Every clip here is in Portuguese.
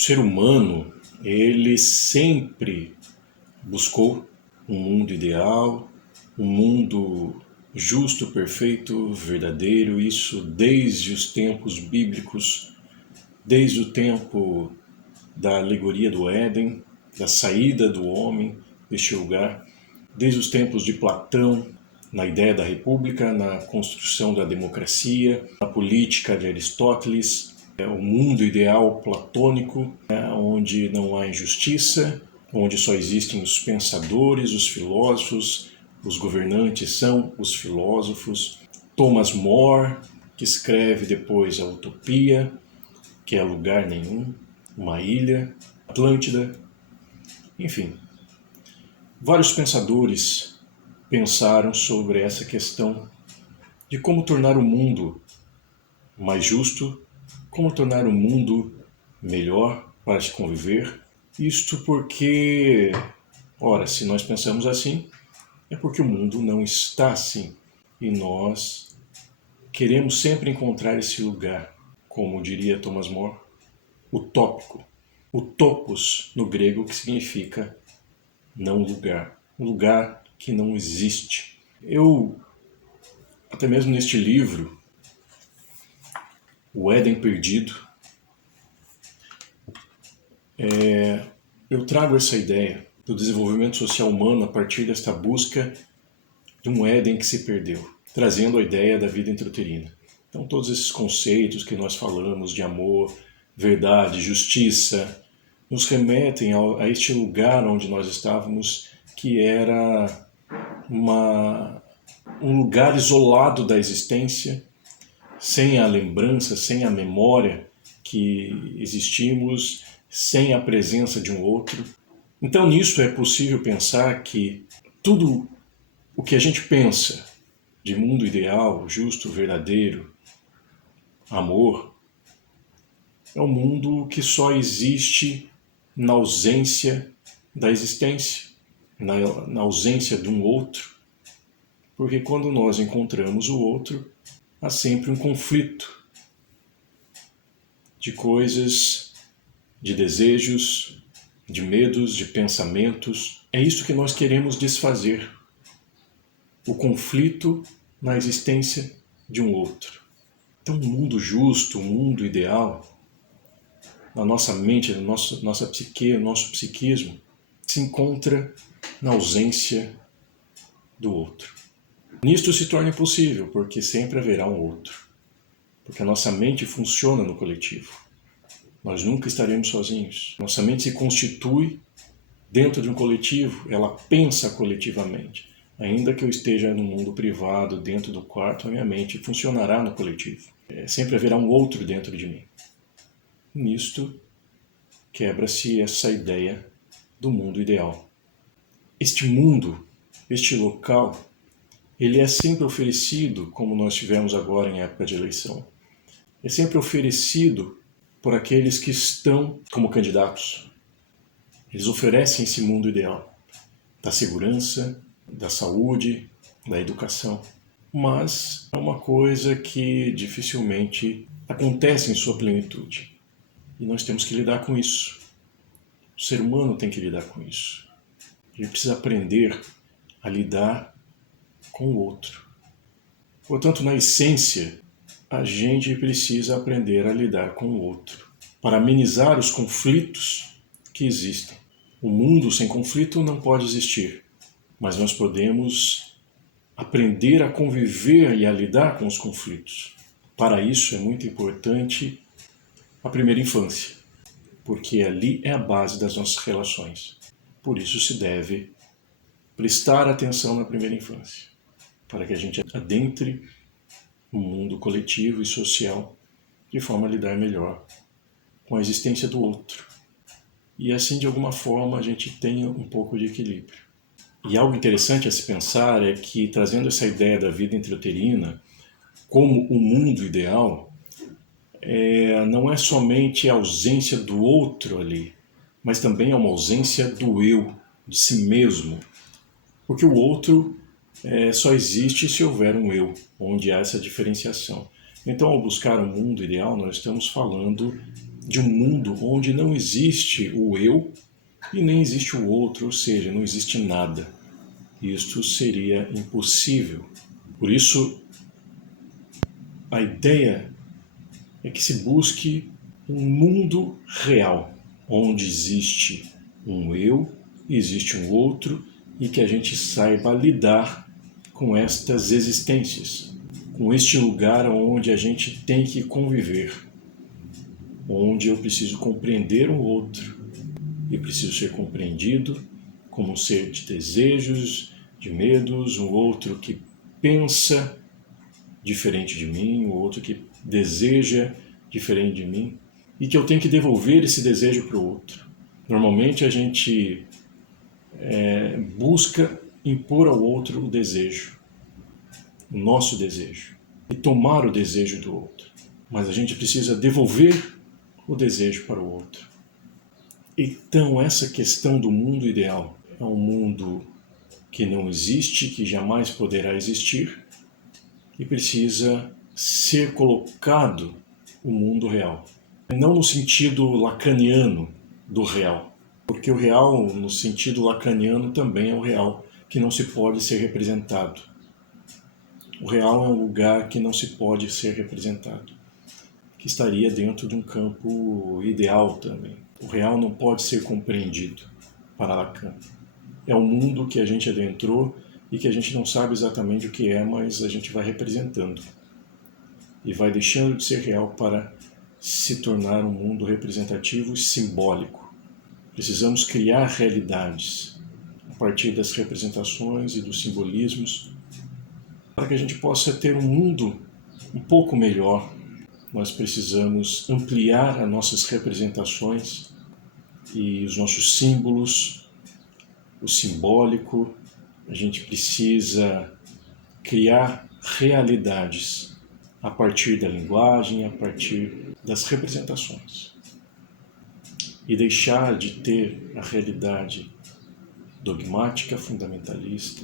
ser humano, ele sempre buscou um mundo ideal, um mundo justo, perfeito, verdadeiro, isso desde os tempos bíblicos, desde o tempo da alegoria do Éden, da saída do homem deste lugar, desde os tempos de Platão, na ideia da república, na construção da democracia, na política de Aristóteles, o mundo ideal platônico, onde não há injustiça, onde só existem os pensadores, os filósofos, os governantes são os filósofos. Thomas More, que escreve depois a Utopia, que é lugar nenhum, uma ilha, Atlântida, enfim. Vários pensadores pensaram sobre essa questão de como tornar o mundo mais justo, como tornar o mundo melhor para se conviver. Isto porque, ora, se nós pensamos assim, é porque o mundo não está assim. E nós queremos sempre encontrar esse lugar, como diria Thomas More, utópico. Utopos no grego, que significa não lugar. Um lugar que não existe. Eu, até mesmo neste livro, O Éden Perdido, eu trago essa ideia do desenvolvimento social humano a partir desta busca de um Éden que se perdeu, trazendo a ideia da vida intrauterina. Então todos esses conceitos que nós falamos de amor, verdade, justiça, nos remetem a este lugar onde nós estávamos, que era um lugar isolado da existência, sem a lembrança, sem a memória que existimos, sem a presença de um outro. Então nisso é possível pensar que tudo o que a gente pensa de mundo ideal, justo, verdadeiro, amor, é um mundo que só existe na ausência da existência, na ausência de um outro, porque quando nós encontramos o outro, há sempre um conflito de coisas, de desejos, de medos, de pensamentos. É isso que nós queremos desfazer, o conflito na existência de um outro. Então, um mundo justo, um mundo ideal, na nossa mente, na nossa psique, no nosso psiquismo, se encontra na ausência do outro. Nisto se torna impossível, porque sempre haverá um outro. Porque a nossa mente funciona no coletivo. Nós nunca estaremos sozinhos. Nossa mente se constitui dentro de um coletivo, ela pensa coletivamente. Ainda que eu esteja no mundo privado, dentro do quarto, a minha mente funcionará no coletivo. Sempre haverá um outro dentro de mim. Nisto quebra-se essa ideia do mundo ideal. Este mundo, este local, ele é sempre oferecido, como nós tivemos agora em época de eleição. É sempre oferecido por aqueles que estão como candidatos. Eles oferecem esse mundo ideal, da segurança, da saúde, da educação. Mas é uma coisa que dificilmente acontece em sua plenitude. E nós temos que lidar com isso. O ser humano tem que lidar com isso. Ele precisa aprender a lidar com o outro. Portanto, na essência, a gente precisa aprender a lidar com o outro, para amenizar os conflitos que existem. O mundo sem conflito não pode existir, mas nós podemos aprender a conviver e a lidar com os conflitos. Para isso é muito importante a primeira infância, porque ali é a base das nossas relações. Por isso se deve prestar atenção na primeira infância, para que a gente adentre o mundo coletivo e social de forma a lidar melhor com a existência do outro. E assim, de alguma forma, a gente tenha um pouco de equilíbrio. E algo interessante a se pensar é que, trazendo essa ideia da vida intrauterina como o mundo ideal, não é somente a ausência do outro ali, mas também é uma ausência do eu, de si mesmo. Porque o outro só existe se houver um eu, onde há essa diferenciação. Então, ao buscar um mundo ideal, nós estamos falando de um mundo onde não existe o eu e nem existe o outro, ou seja, não existe nada. Isto seria impossível. Por isso, a ideia é que se busque um mundo real, onde existe um eu e existe um outro, e que a gente saiba lidar com estas existências, com este lugar onde a gente tem que conviver, onde eu preciso compreender o outro e preciso ser compreendido como um ser de desejos, de medos, um outro que pensa diferente de mim, o outro que deseja diferente de mim, e que eu tenho que devolver esse desejo para o outro. Normalmente a gente busca impor ao outro o desejo, o nosso desejo, e tomar o desejo do outro. Mas a gente precisa devolver o desejo para o outro. Então essa questão do mundo ideal é um mundo que não existe, que jamais poderá existir, e precisa ser colocado o mundo real. Não no sentido lacaniano do real, porque o real, no sentido lacaniano, também é o real, que não se pode ser representado. O real é um lugar que não se pode ser representado, que estaria dentro de um campo ideal também. O real não pode ser compreendido para Lacan. É um mundo que a gente adentrou e que a gente não sabe exatamente o que é, mas a gente vai representando. E vai deixando de ser real para se tornar um mundo representativo e simbólico. Precisamos criar realidades a partir das representações e dos simbolismos para que a gente possa ter um mundo um pouco melhor. Nós precisamos ampliar as nossas representações e os nossos símbolos, o simbólico. A gente precisa criar realidades a partir da linguagem, a partir das representações. E deixar de ter a realidade dogmática, fundamentalista,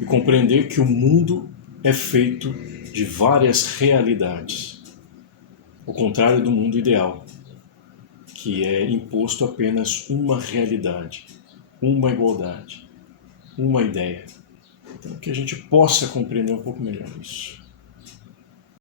e compreender que o mundo é feito de várias realidades, ao contrário do mundo ideal, que é imposto apenas uma realidade, uma igualdade, uma ideia. Então, que a gente possa compreender um pouco melhor isso.